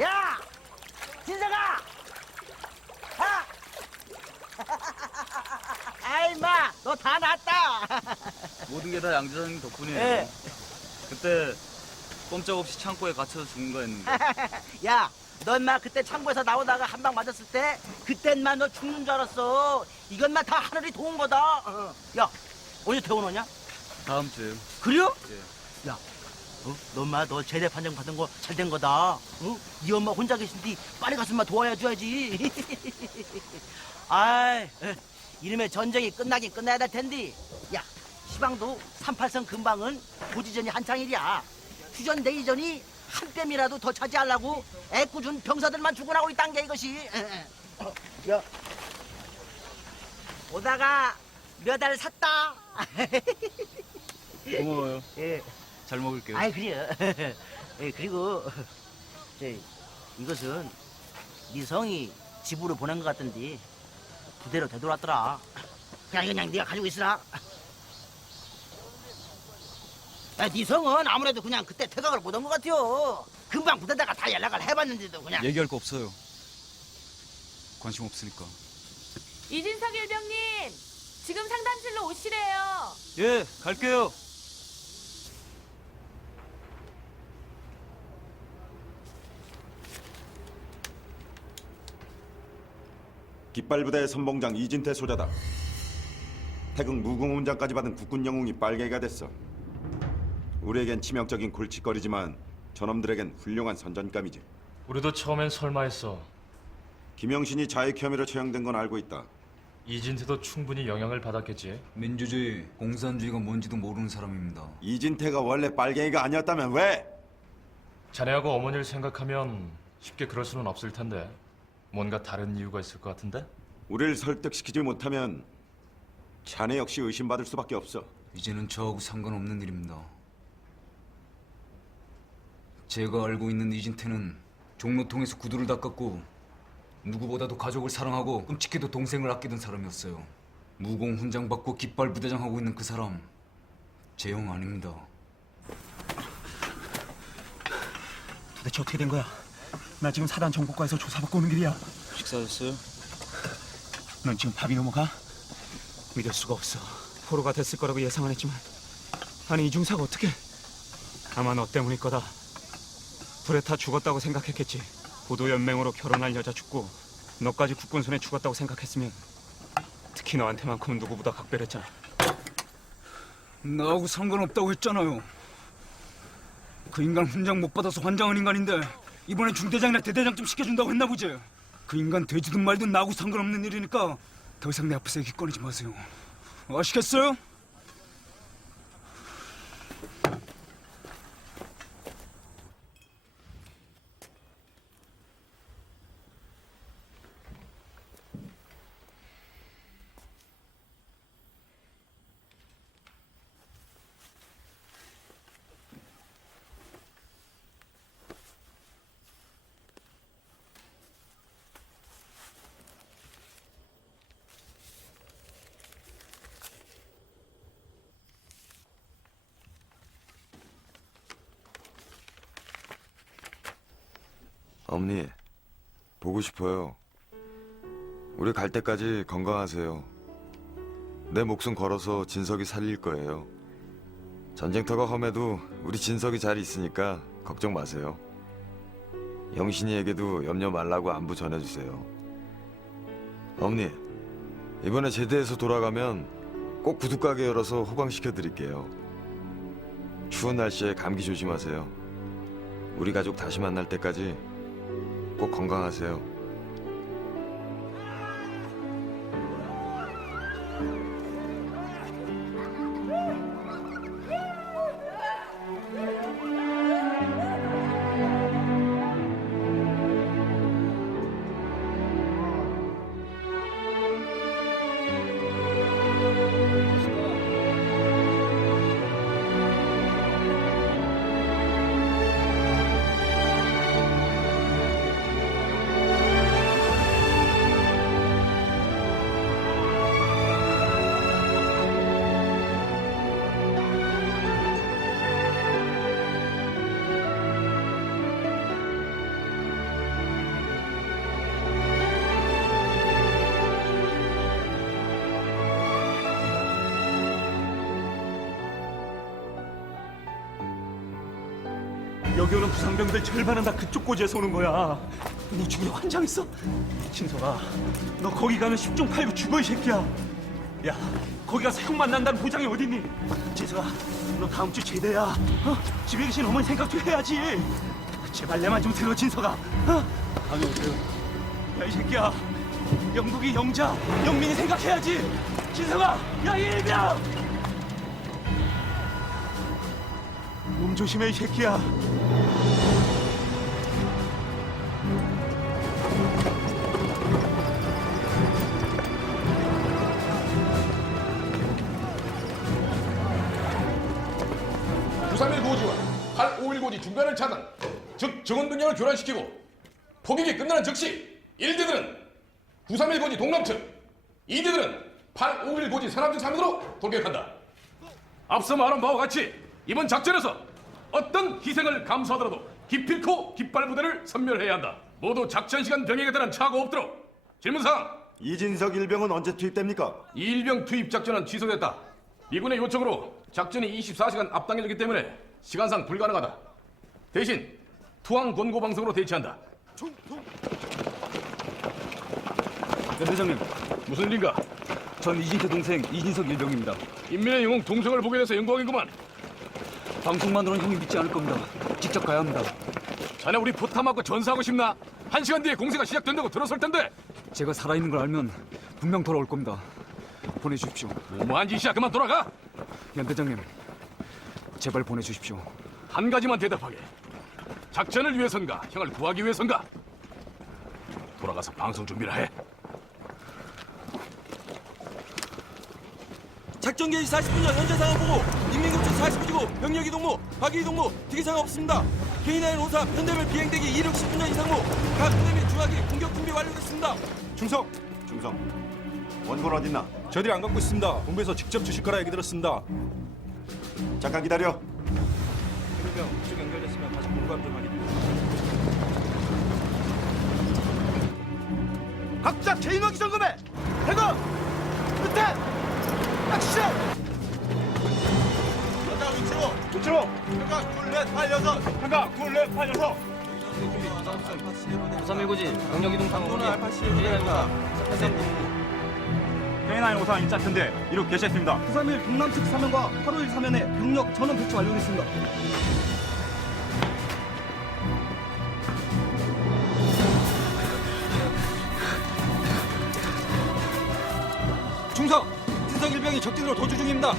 야! 진석아! 아! 아이, 마! 너 다 났다! 모든 게 다 양지사님 덕분이에요. 예. 그때 꼼짝없이 창고에 갇혀서 죽은 거였는데. 야! 너 인마 그때 창고에서 나오다가 한 방 맞았을 때 그땐 마 너 죽는 줄 알았어. 이건 마 다 하늘이 도운 거다. 야, 언제 퇴원 오냐? 다음 주에요. 그래요? 예. 야, 너 인마 너 제대 판정 받은 거 잘 된 거다. 네 엄마 혼자 계신데 빨리 가서 인마 도와줘야지. 아이, 이름에 전쟁이 끝나긴 끝나야 될 텐데. 야, 시방도 38선 근방은 고지전이 한창일이야. 휴전 내이전이 한 뼘이라도 더 차지하려고 애꿎은 병사들만 죽어나고 있단 게 이것이. 야, 오다가 몇 알 샀다. 고마워요. 예. 잘 먹을게요. 아이, 그래요. 예, 그리고 이것은 네 성이 집으로 보낸 것 같던데 부대로 되돌았더라. 그냥 네가 가지고 있으라. 야, 네 성은 아무래도 그냥 그때 퇴각을 못한 것 같아요. 금방 부대다가 다 연락을 해봤는데도 그냥. 얘기할 거 없어요. 관심 없으니까. 이진석 일병님, 지금 상담실로 오시래요. 예, 갈게요. 깃발부대 선봉장 이진태 소자다. 태극 무궁훈장까지 받은 국군 영웅이 빨갱이가 됐어. 우리에겐 치명적인 골칫거리지만 저놈들에겐 훌륭한 선전감이지. 우리도 처음엔 설마 했어. 김영신이 자익 혐의로 처형된 건 알고 있다. 이진태도 충분히 영향을 받았겠지. 민주주의, 공산주의가 뭔지도 모르는 사람입니다. 이진태가 원래 빨갱이가 아니었다면 왜? 자네하고 어머니를 생각하면 쉽게 그럴 수는 없을 텐데. 뭔가 다른 이유가 있을 것 같은데? 우리를 설득시키지 못하면 자네 역시 의심받을 수밖에 없어. 이제는 저하고 상관없는 일입니다. 제가 알고 있는 이진태는 종로통에서 구두를 닦았고 누구보다도 가족을 사랑하고 끔찍해도 동생을 아끼던 사람이었어요. 무공 훈장 받고 깃발 부대장 하고 있는 그 사람 제 형 아닙니다. 도대체 어떻게 된 거야? 나 지금 사단 정보과에서 조사받고 오는 길이야. 식사하셨어요? 넌 지금 밥이 넘어가? 믿을 수가 없어. 포로가 됐을 거라고 예상은 했지만 아니 이 중사가 어떻게? 아마 너 때문일 거다. 불에 타 죽었다고 생각했겠지. 보도연맹으로 결혼할 여자 죽고 너까지 국군 손에 죽었다고 생각했으면 특히 너한테만큼은 누구보다 각별했잖아. 나하고 상관없다고 했잖아요. 그 인간 훈장 못 받아서 환장한 인간인데 이번엔 중대장이나 대대장 좀 시켜준다고 했나 보지. 그 인간 되지든 말든 나하고 상관없는 일이니까 더 이상 내 앞에서 얘기 꺼내지 마세요. 아시겠어요? 어머니, 보고 싶어요. 우리 갈 때까지 건강하세요. 내 목숨 걸어서 진석이 살릴 거예요. 전쟁터가 험해도 우리 진석이 잘 있으니까 걱정 마세요. 영신이에게도 염려 말라고 안부 전해주세요. 어머니, 이번에 제대해서 돌아가면 꼭 구두가게 열어서 호강시켜 드릴게요. 추운 날씨에 감기 조심하세요. 우리 가족 다시 만날 때까지 꼭 건강하세요. 여기 오는 부상병들 절반은 다 그쪽 고지에서 오는 거야. 너 죽으려 환장했어? 진석아, 너 거기 가면 10종 팔고 죽어 이 새끼야. 야, 거기 가서 형 만난다는 보장이 어딨니? 진석아, 너 다음 주 제대야. 집에 계신 어머니 생각 좀 해야지. 제발 내 말 좀 들어, 진석아. 다녀오세요. 야, 이 새끼야, 영국이 영자, 영민이 생각해야지. 진석아, 야, 일병! 몸 조심해, 이 새끼야. (931) 고지와 (851) 고지 중간을 차단, 즉 정원 병력을 교란시키고 포격이 끝나는 즉시 1대들은 (931) 고지 동남측, 2대들은 (851) 고지 서남측 사면으로 돌격한다. 앞서 말한 바와 같이 이번 작전에서 어떤 희생을 감수하더라도 기필코 깃발부대를 섬멸해야 한다. 모두 작전 시간 병행에 대한 착오 없도록. 질문사항: 이진석 일병은 언제 투입됩니까? 이 일병 투입 작전은 취소됐다. 미군의 요청으로 작전이 24시간 앞당겨졌기 때문에 시간상 불가능하다. 대신 투항 권고 방송으로 대치한다. 네, 대장님. 무슨 일인가? 전 이진태 동생 이진석 일병입니다. 인민의 영웅 동성을 보게 돼서 영광이구만. 방송만으로는 형이 믿지 않을 겁니다. 직접 가야 합니다. 자네 우리 포탄 맞고 전사하고 싶나? 1시간 뒤에 공세가 시작된다고 들었을 텐데. 제가 살아있는 걸 알면 분명 돌아올 겁니다. 보내주십시오. 뭐한 짓이야. 그만 돌아가. 연 대장님, 제발 보내주십시오. 한 가지만 대답하게. 작전을 위해선가 형을 구하기 위해선가? 돌아가서 방송 준비를 해. 작전 개시 40분 전 현재 상황 보고 인민급전 49지구 병력 이동무 박이 이동무 특이사항 없습니다. K9 5사 편대별 비행대기 이륙 10분 전 이상 후 각 부대 및 중화기 공격 준비 완료됐습니다. 충성. 원본 어딨나? 저들이 안 갖고 있습니다. 본부에서 직접 주실 거라 얘기 들었습니다. 잠깐 기다려. 해병 이쪽 연결됐으면 다시 본부함 좀 확인해. 각자 개인화기 점검해. 대거 끝에 액션. 여자 위치로 현각 둘넷 8여섯 현각 둘넷 8여섯 319지 병력 이동 상황 오늘 알파 C 유진입니다. K9 5사 인자 편대 이륙 개시했습니다. 931 동남측 사면과 851 사면에 병력 전원 배치 완료됐습니다. 중성 진석 일병이 적진으로 도주 중입니다.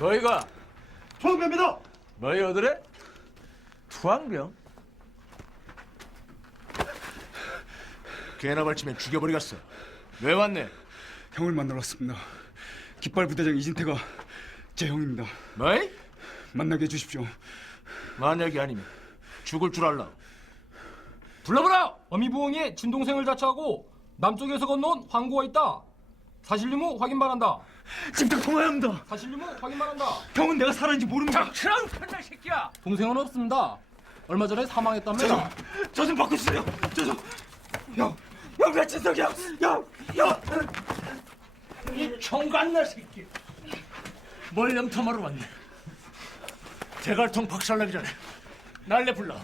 너희가 투항병입니다. 너희 어들에? 투항병? 개나 발치면 죽여버리겠어. 왜 왔네? 형을 만나러 왔습니다. 깃발 부대장 이진태가 제 형입니다. 뭐이? 만나게 해주십시오. 만약이 아니면 죽을 줄 알라. 불러보라! 어미부엉이에 진동생을 자처하고 남쪽에서 건너온 황고가 있다. 사실 유무 확인 바란다. 지금 통화해야 합니다. 사실 유무 확인 바란다. 형은 내가 살아있는지 모릅니다. 닥치라고 판다 새끼야! 동생은 없습니다. 얼마 전에 사망했다며? 저 좀 바꿔주세요. 형 배치석이야. 형. 이 총각나 새끼 뭘 염탐하러 왔네. 대갈통 박살나기 전에 날래 불러.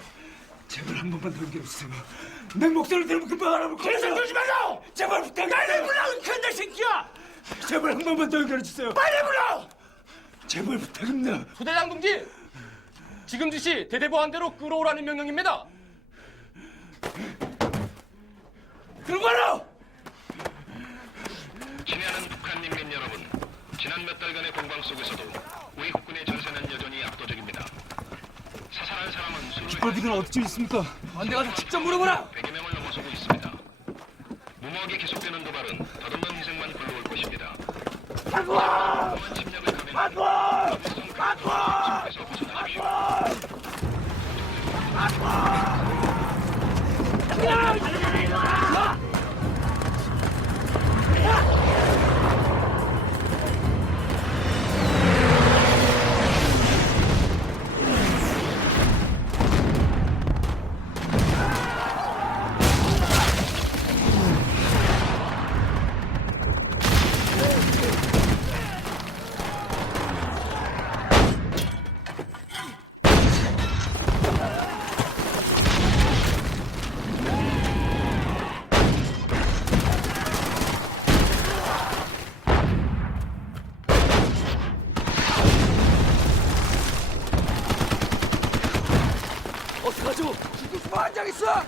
제발 한 번만 더 연결해주세요. 내 목소리 들으면 금방 알아볼 거야. 계속 들지 말라. 제발 부탁해. 날래 불러 큰데 새끼야. 제발 한 번만 더 연결해주세요. 빨리 불러. 제발 부탁입니다. 소대장 동지, 지금 지시 대대보안대로 끌어오라는 명령입니다. 들어가라. 친애하는 북한 인민 여러분, 지난 몇 달간의 공방 속에서도 우리 국군의 전세는 여전히 압도적입니다. 사살한 사람은 수를 깃발부대는 어디쯤 있습니까? 안대 가서 직접 물어보라. 100여 명을 넘어서고 있습니다. 무모하게 계속되는 도발은 덧없는 희생만 불러올 것입니다. 무모한 침략을 감행하는 계속해서 벗어나십시오. 어떡하죠? 죽고 한장 있어.